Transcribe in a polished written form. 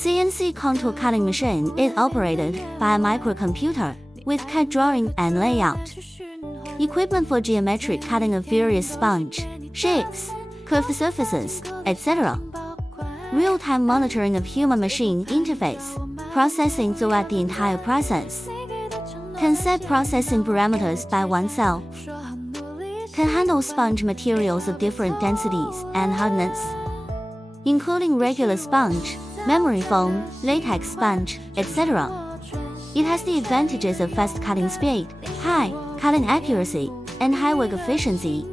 CNC contour cutting machine is operated by a microcomputer with CAD drawing and layout. Equipment for geometric cutting of various sponge, shapes, curved surfaces, etc. Real-time monitoring of human-machine interface, processing throughout the entire process. Can set processing parameters by oneself. Can handle sponge materials of different densities and hardness, including regular sponge, memory foam, latex sponge, etc. It has the advantages of fast cutting speed, high cutting accuracy, and high work efficiency.